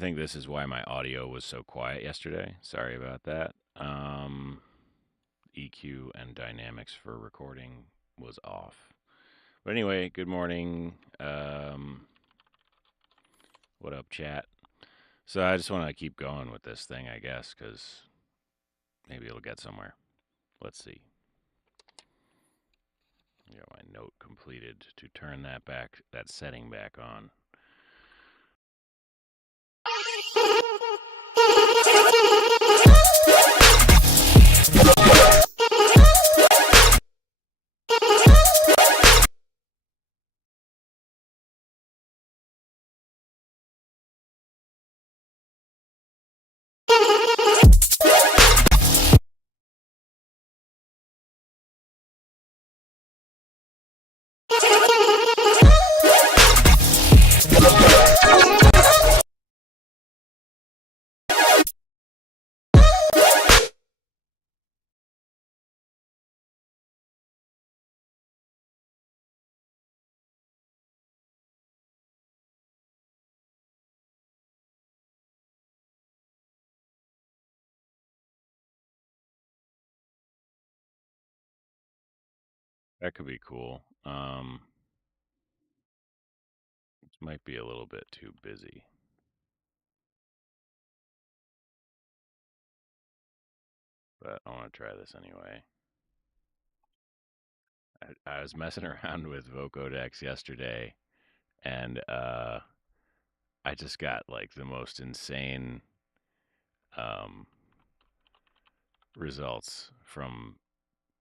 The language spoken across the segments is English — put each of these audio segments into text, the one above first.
think this is why my audio was so quiet yesterday. Sorry about that. EQ and dynamics for recording was off. But anyway, good morning. What up, chat? So I just want to keep going with this thing, I guess, because maybe it'll get somewhere. Let's see. I got my note completed to turn that setting back on. That could be cool. This might be a little bit too busy. But I want to try this anyway. I was messing around with Vocodex yesterday, and I just got like the most insane um, results from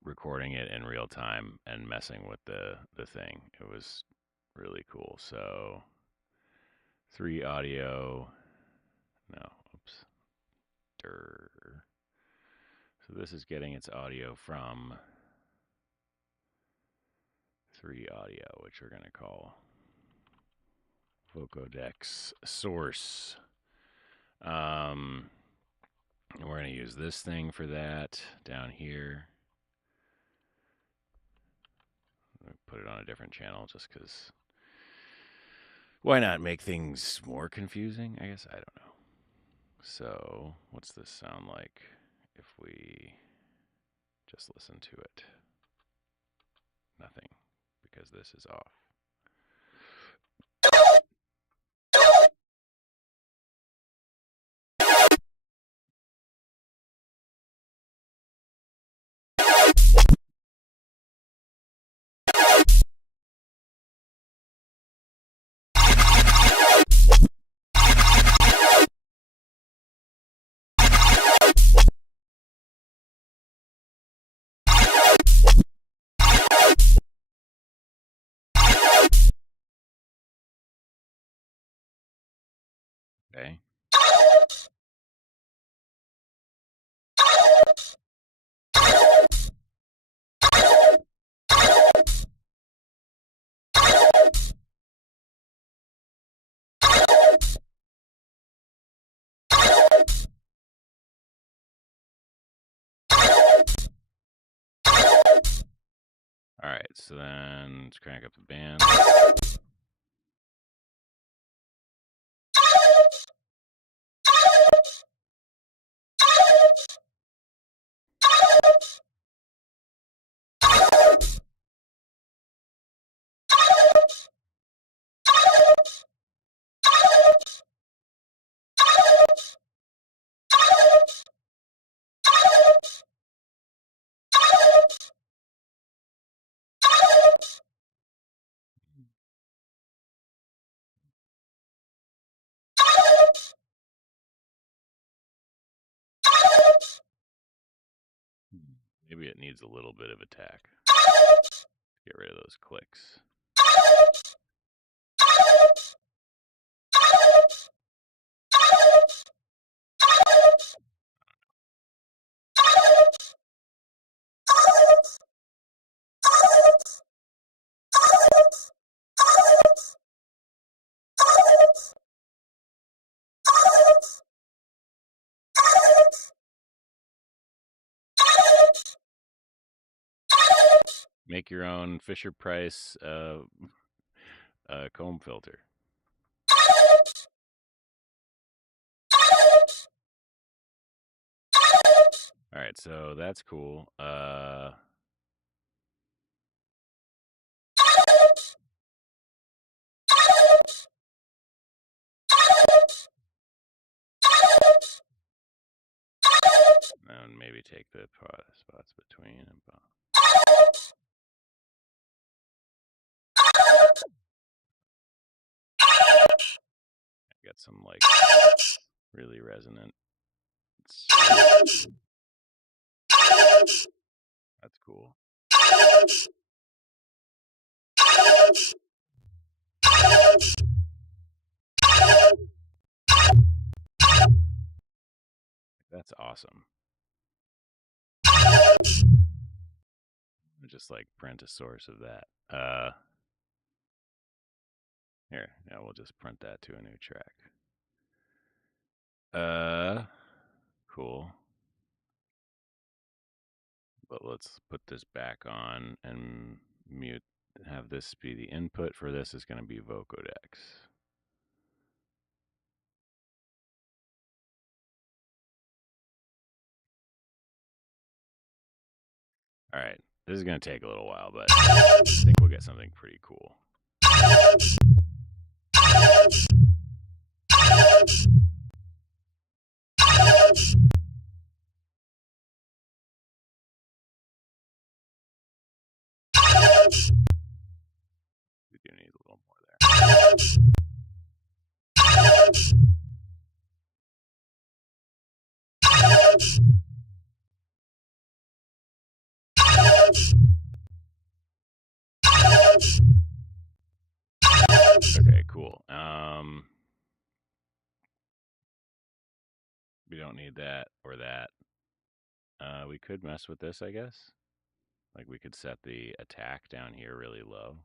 recording it in real time and messing with the thing. It was really cool. So 3 audio. No, oops. Durr. So this is getting its audio from 3 audio, which we're going to call Vocodex source. And we're going to use this thing for that down here. Put it on a different channel just because why not make things more confusing? I guess I don't know. So, what's this sound like if we just listen to it? Nothing, because this is off. Okay. All right, so then let's crank up the band. Maybe it needs a little bit of attack. Get rid of those clicks. Make your own Fisher Price comb filter. All right, so that's cool. And maybe take the spots between and get some like really resonant. That's cool. That's awesome. Just like print a source of that. Here, yeah, we'll just print that to a new track. Cool. But let's put this back on and mute. Have this be the input for this is going to be vocodex. All right, this is going to take a little while, but I think we'll get something pretty cool. We do need a little more there. Okay, cool. We don't need that or that. We could mess with this, I guess. Like we could set the attack down here really low.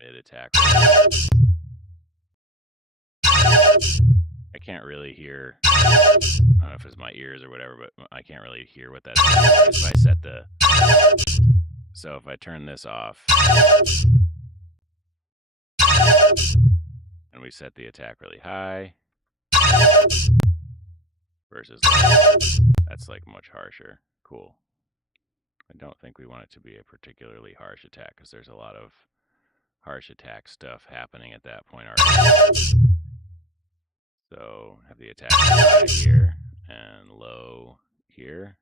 Mid attack. I can't really hear. I don't know if it's my ears or whatever, but I can't really hear what that's. If I set the. So if I turn this off. And we set the attack really high. Versus. That's like much harsher. Cool. I don't think we want it to be a particularly harsh attack because there's a lot of harsh attack stuff happening at that point already. So have the attack high here and low here.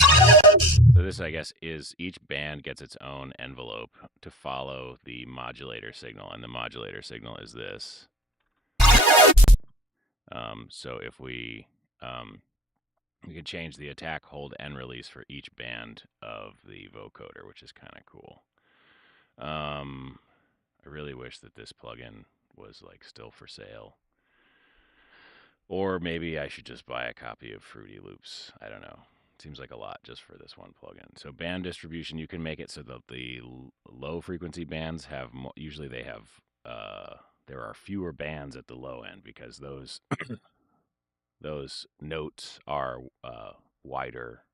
So this, I guess, is each band gets its own envelope to follow the modulator signal, and the modulator signal is this. So if we could change the attack, hold, and release for each band of the vocoder, which is kind of cool. I really wish that this plugin was like still for sale. Or maybe I should just buy a copy of Fruity Loops. I don't know. Seems like a lot just for this one plugin. So band distribution, you can make it so that the low frequency bands have usually they have there are fewer bands at the low end because those those notes are wider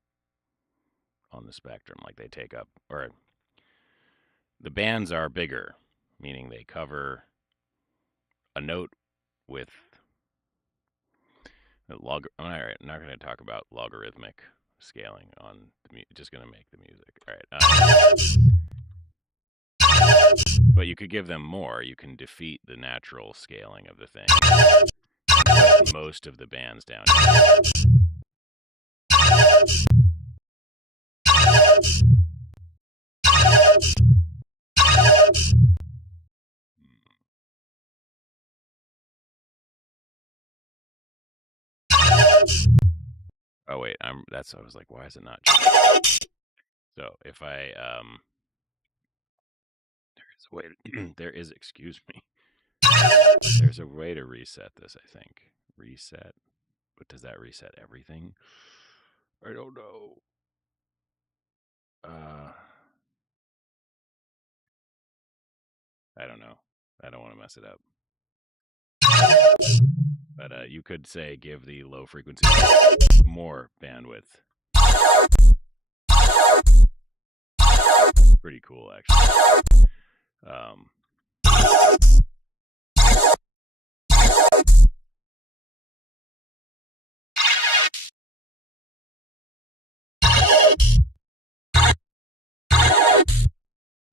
on the spectrum. Like they take up, or the bands are bigger, meaning they cover a note with all right, I'm not going to talk about logarithmic scaling on the just going to make the music. All right. But you could give them more. You can defeat the natural scaling of the thing. Put most of the bands down here. Oh wait, I was like, why is it not? So if I excuse me. There's a way to reset this, I think. Reset. But does that reset everything? I don't know. I don't know. I don't want to mess it up. But you could say give the low frequency more bandwidth. Pretty cool, actually.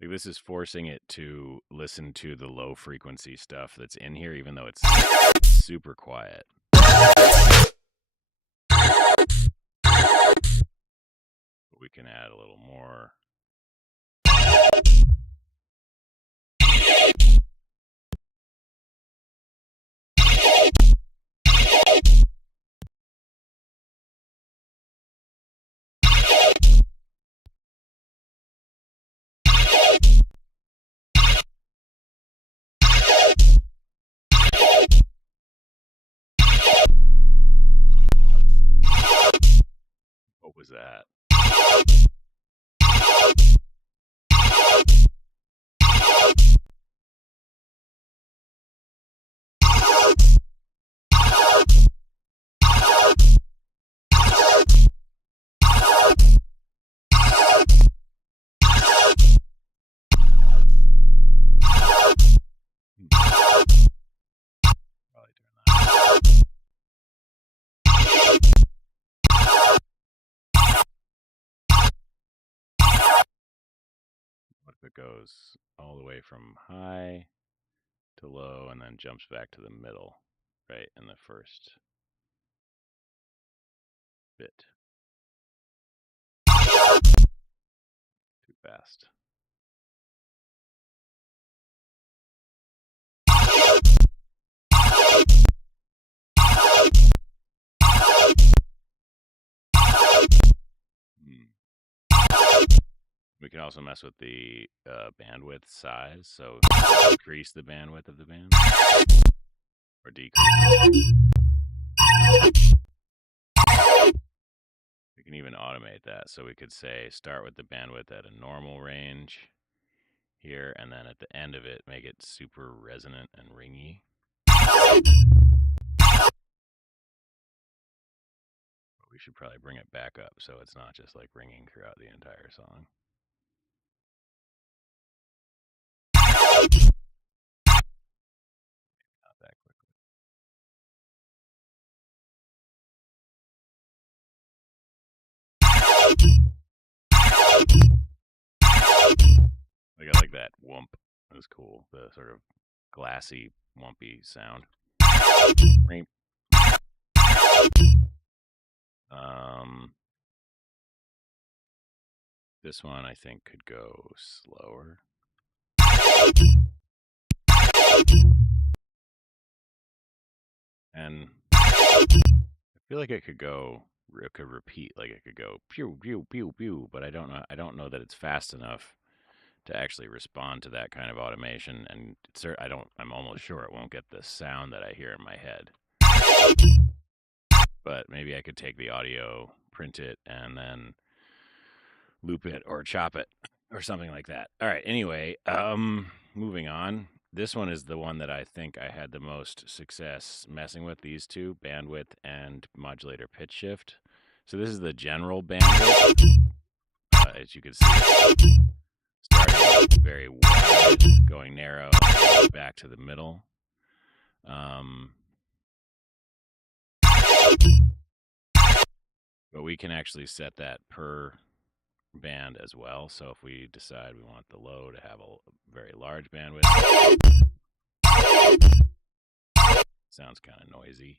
Like this is forcing it to listen to the low frequency stuff that's in here, even though it's super quiet. But we can add a little more. What was that? Probably turn that. What if it goes all the way from high to low and then jumps back to the middle, right, in the first bit? Too fast. We can also mess with the bandwidth size, so increase the bandwidth of the band or decrease it. We can even automate that, so we could say start with the bandwidth at a normal range here, and then at the end of it, make it super resonant and ringy. But we should probably bring it back up so it's not just like ringing throughout the entire song. Not that quickly. Like I like that whoomp. It was cool. The sort of glassy, wumpy sound. This one I think could go slower. And I feel like it could repeat, like it could go pew pew pew pew, but I don't know that it's fast enough to actually respond to that kind of automation, and I'm almost sure it won't get the sound that I hear in my head. But maybe I could take the audio, print it, and then loop it or chop it or something like that. All right, anyway, moving on. This one is the one that I think I had the most success messing with, these two, bandwidth and modulator pitch shift. So this is the general bandwidth, as you can see, starting very wide, going narrow, back to the middle. But we can actually set that per band as well. So if we decide we want the low to have a very large bandwidth, sounds kind of noisy.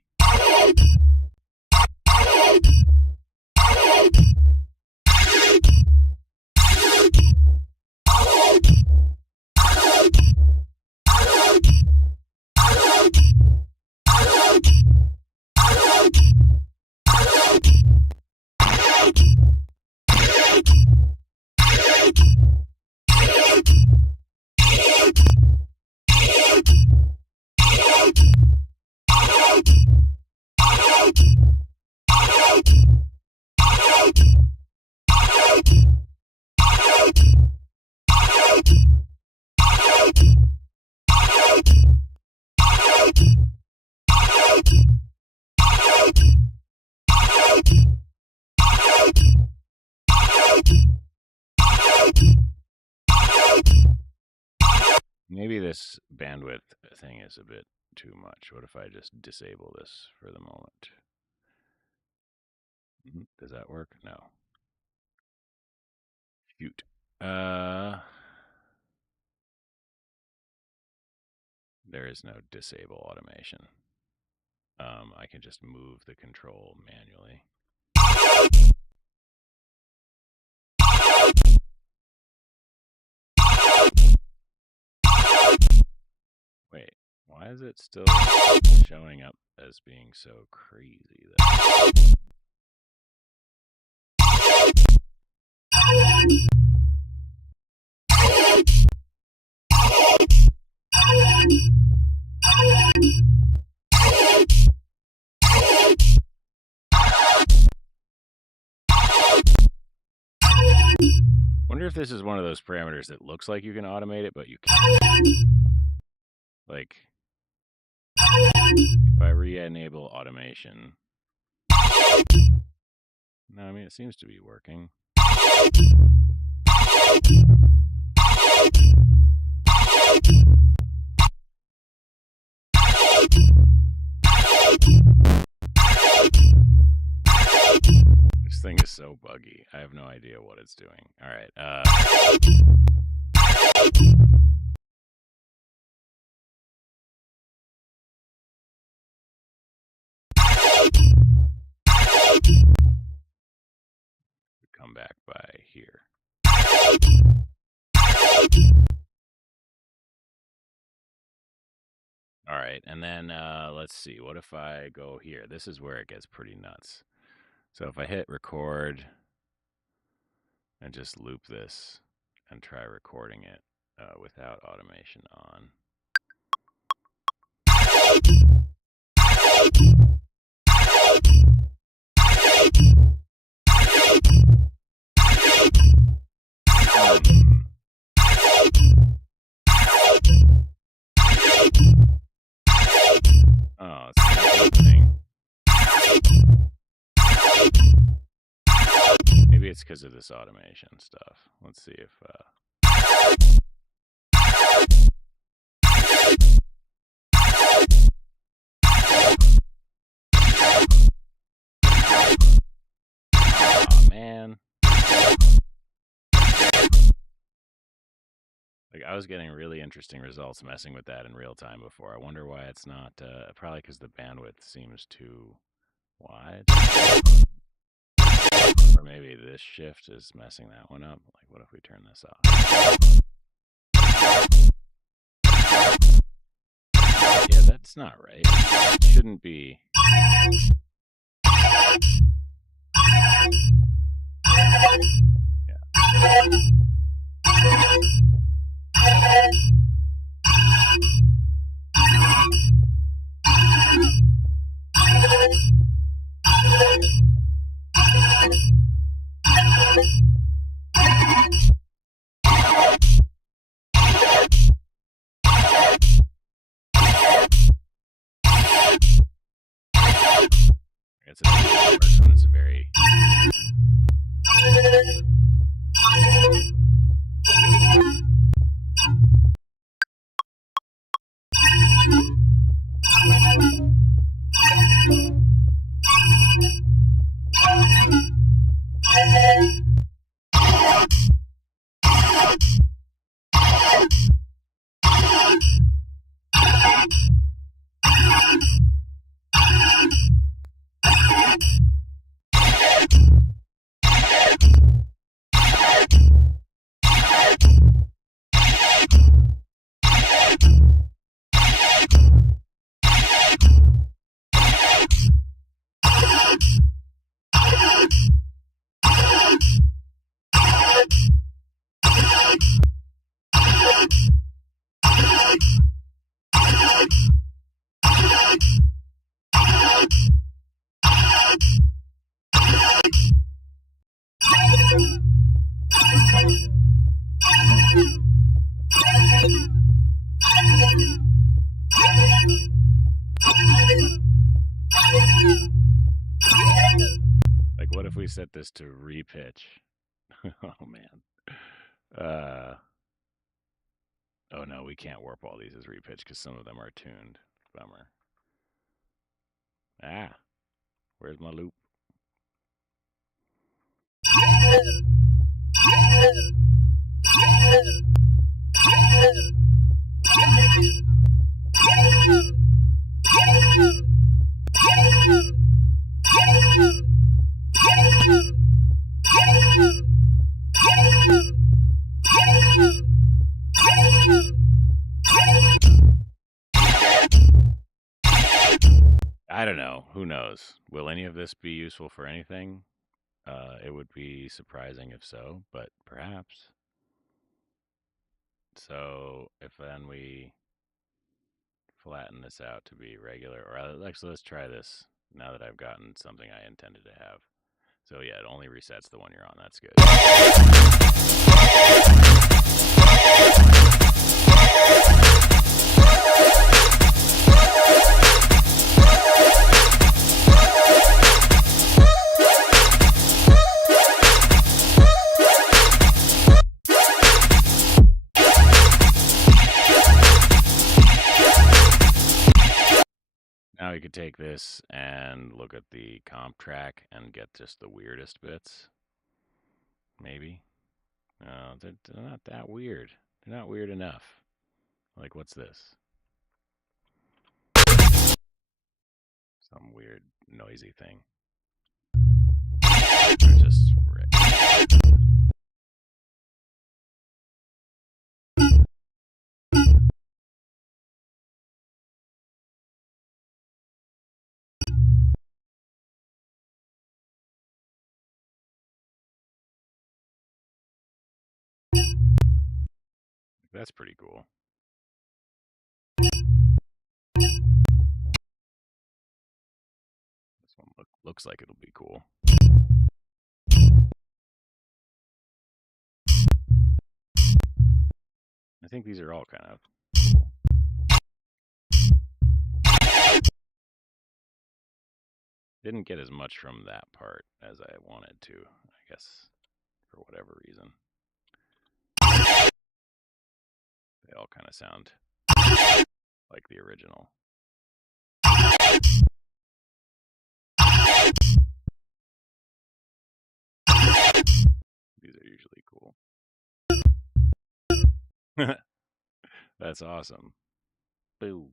Maybe this bandwidth thing is a bit too much. What if I just disable this for the moment? Does that work? No. Shoot. there is no disable automation. I can just move the control manually. Wait, why is it still showing up as being so crazy though? Wonder if this is one of those parameters that looks like you can automate it, but you can't. Like, if I re-enable automation, no, I mean, it seems to be working. This thing is so buggy. I have no idea what it's doing. All right. Come back by here. All right, and then let's see. What if I go here? This is where it gets pretty nuts. So if I hit record and just loop this and try recording it without automation on. Oh, it's not happening. Maybe it's because of this automation stuff. Let's see if... Oh, man. Like, I was getting really interesting results messing with that in real time before. I wonder why it's not... probably because the bandwidth seems too wide. Or maybe this shift is messing that one up. Like, what if we turn this off? Yeah, that's not right. It shouldn't be. Yeah. It's a very... Like, what if we set this to repitch? Oh, man. Oh, no, we can't warp all these as repitch because some of them are tuned. Bummer. Ah, where's my loop? I don't know. Who knows? Will any of this be useful for anything? It would be surprising if so, but perhaps. So if then we flatten this out to be regular, or actually let's try this now that I've gotten something I intended to have. So yeah, it only resets the one you're on. That's good. Now we could take this and look at the comp track and get just the weirdest bits. Maybe. No, they're not that weird. They're not weird enough. Like, what's this? Some weird noisy thing. Just that's pretty cool. This one looks like it'll be cool. I think these are all kind of cool. Didn't get as much from that part as I wanted to, I guess, for whatever reason. They all kind of sound like the original. These are usually cool. That's awesome. Boo.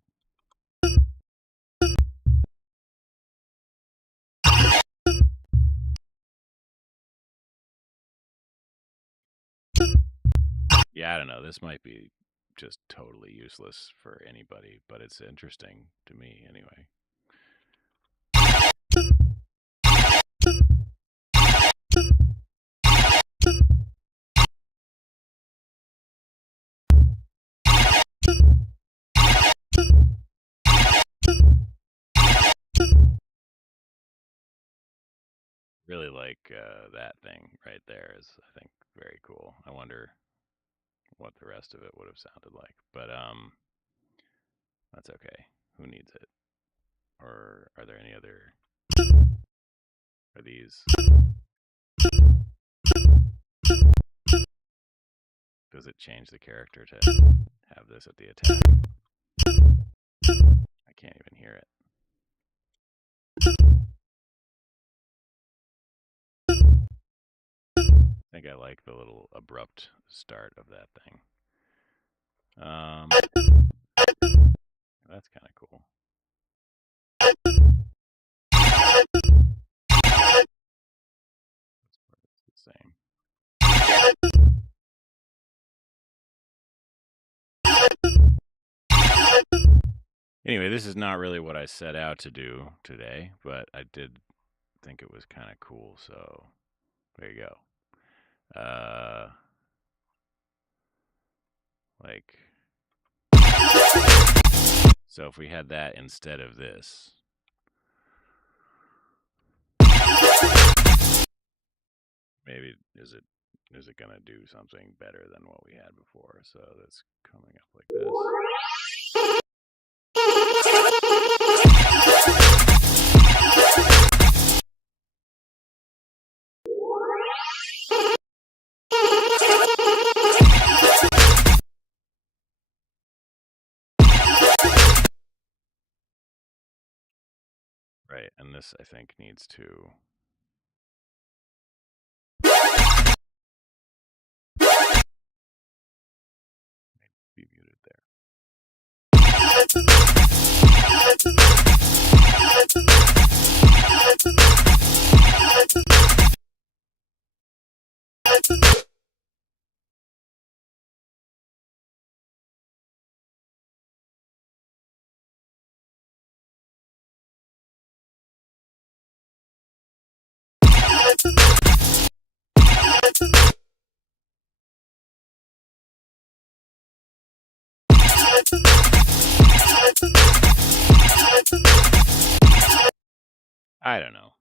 Yeah, I don't know. This might be just totally useless for anybody, but it's interesting to me anyway. Really like that thing right there is, I think, very cool. I wonder what the rest of it would have sounded like, but that's okay. Who needs it? Or are there any other? Are these? Does it change the character to have this at the attack? I can't even hear it. I think I like the little abrupt start of that thing. That's kind of cool. It's the same. Anyway, this is not really what I set out to do today, but I did think it was kind of cool, so there you go. Like, so if we had that instead of this, maybe is it gonna do something better than what we had before? So that's coming up like this. Right, and this I think needs to be muted there. I don't know.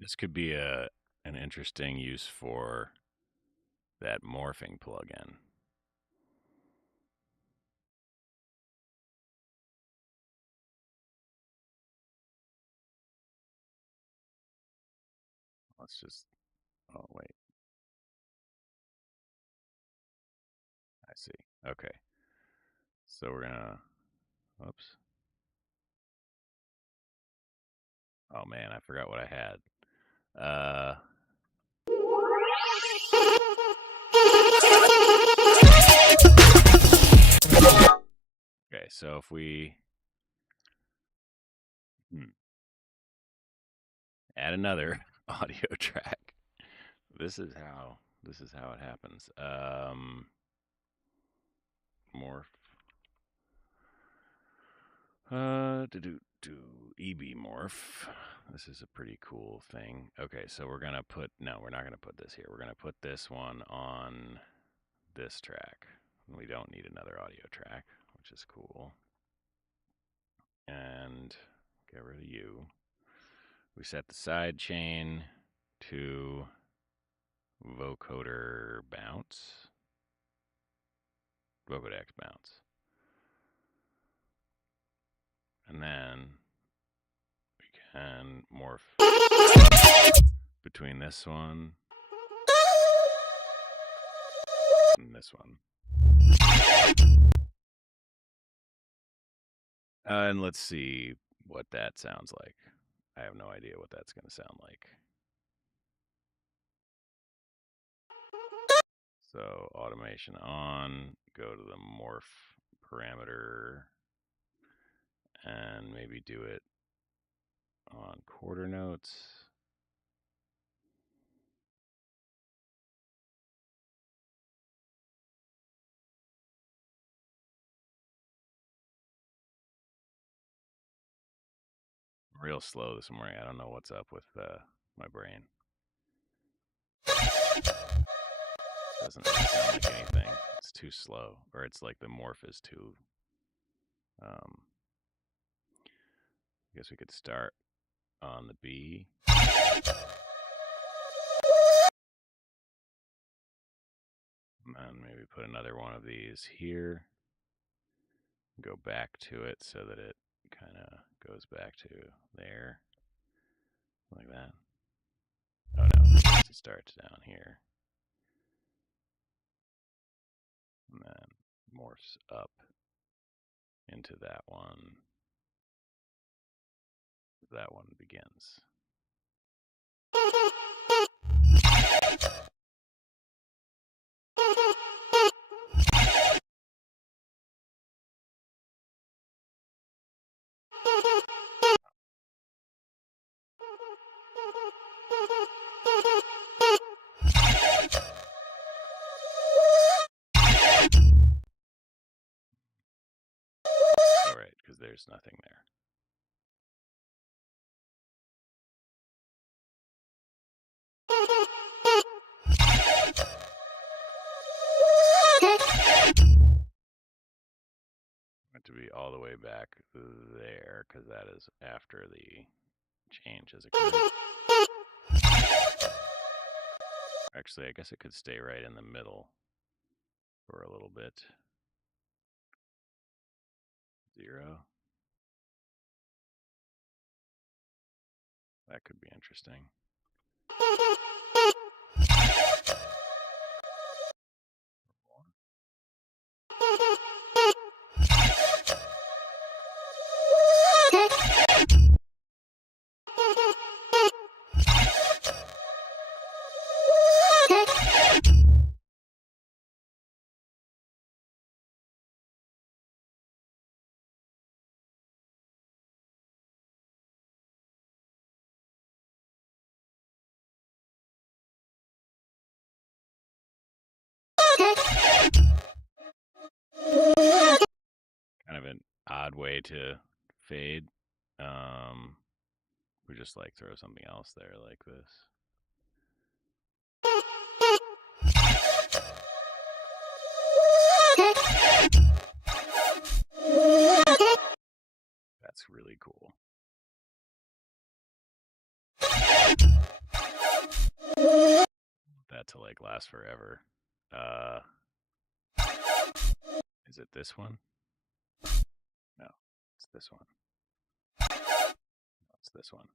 This could be an interesting use for that morphing plugin. Let's just, oh, wait. I see. Okay. So we're gonna, whoops. Oh man, I forgot what I had. Okay, so if we add another audio track, this is how it happens. Morph. Do EB morph. This is a pretty cool thing. Okay, so we're gonna put, no, we're not gonna put this here. We're gonna put this one on this track. We don't need another audio track, which is cool. And get rid of you. We set the side chain to vocoder bounce. Vocodex bounce. And then we can morph between this one and this one. And let's see what that sounds like. I have no idea what that's going to sound like. So automation on, go to the morph parameter, and maybe do it on quarter notes. Real slow this morning. I don't know what's up with my brain. Doesn't really sound like anything. It's too slow, or it's like the morph is too. I guess we could start on the B. And maybe put another one of these here. Go back to it so that it kind of goes back to there. Like that. Oh no, it starts down here. And then morphs up into that one. That one begins. All right, because there's nothing there. To be all the way back there, because that is after the change has occurred. Actually, I guess it could stay right in the middle for a little bit. 0. That could be interesting. odd way to fade. We just like throw something else there like this. That's really cool. That to like last forever. Is it this one? No, it's this one. No, it's this one.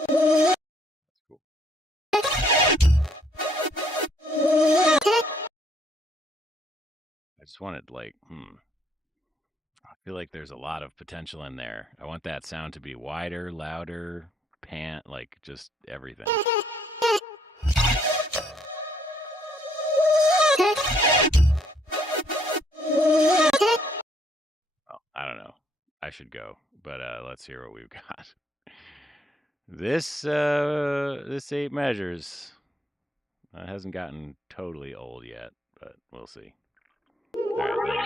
That's cool. I just wanted like, I feel like there's a lot of potential in there. I want that sound to be wider, louder, like just everything. Well, I don't know. I should go, but let's hear what we've got. This 8 measures hasn't gotten totally old yet, but we'll see. All right, there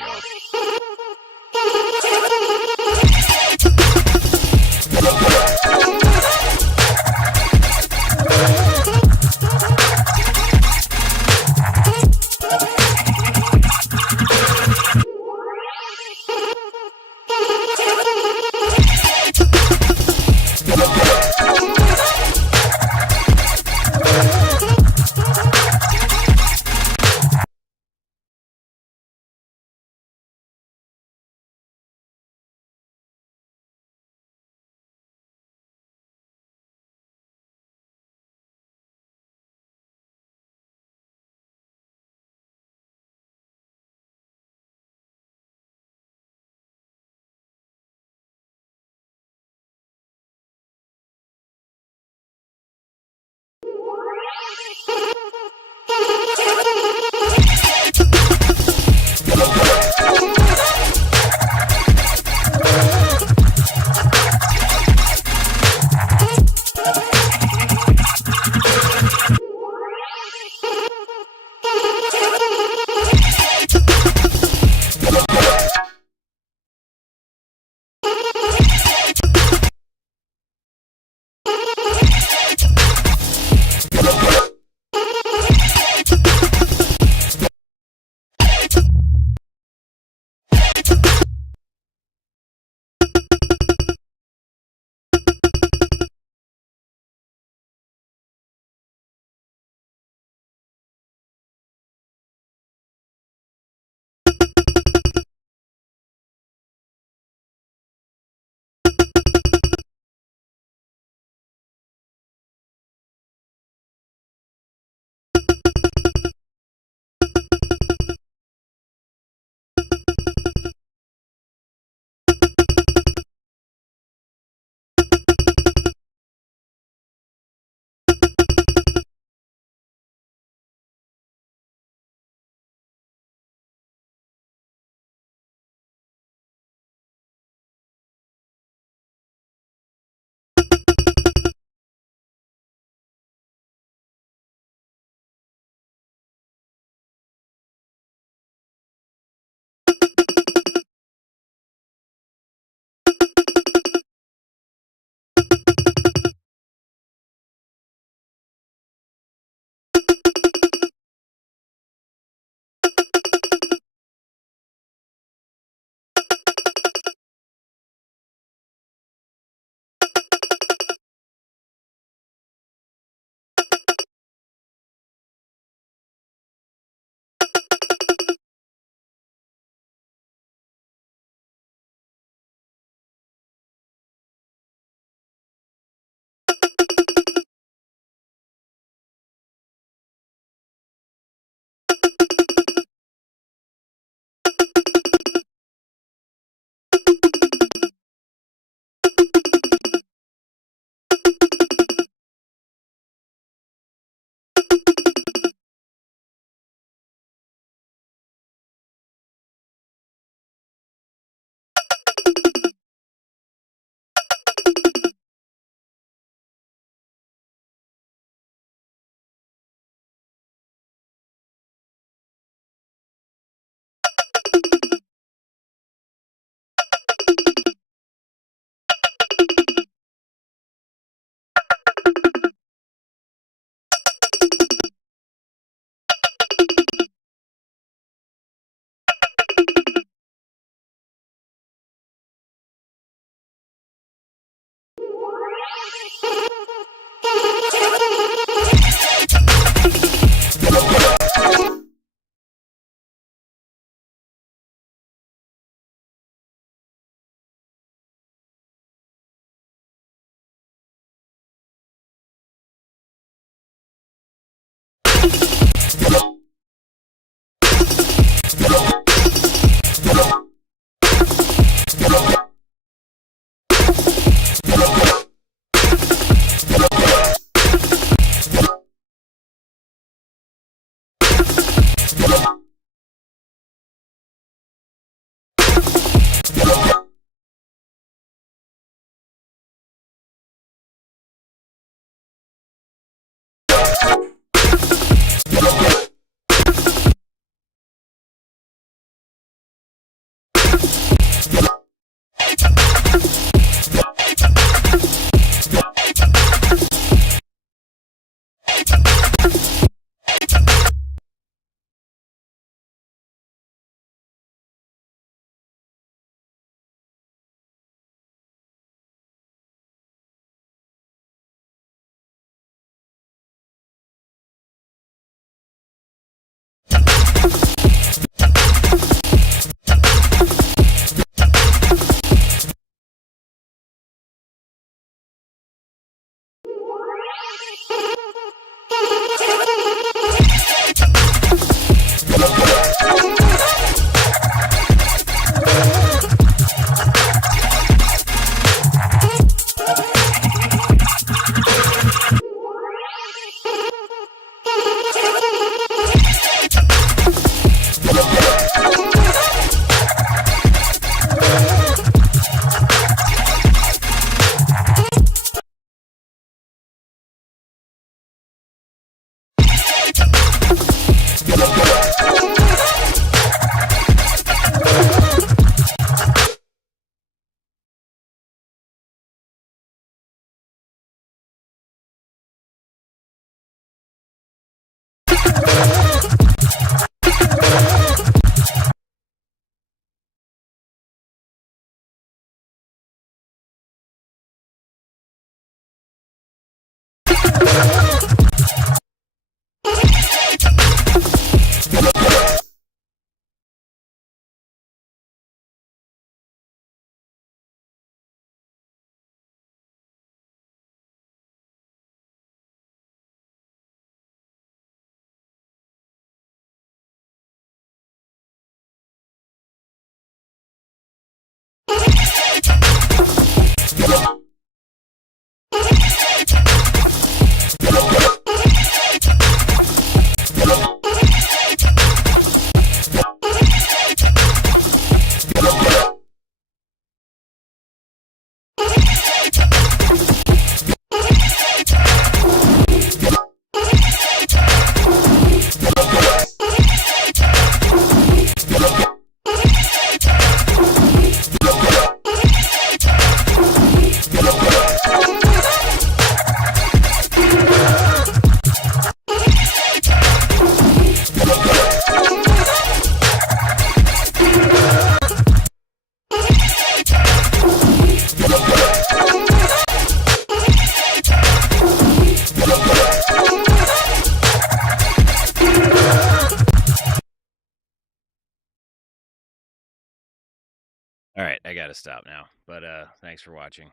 All right, I gotta stop now. But thanks for watching.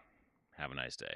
Have a nice day.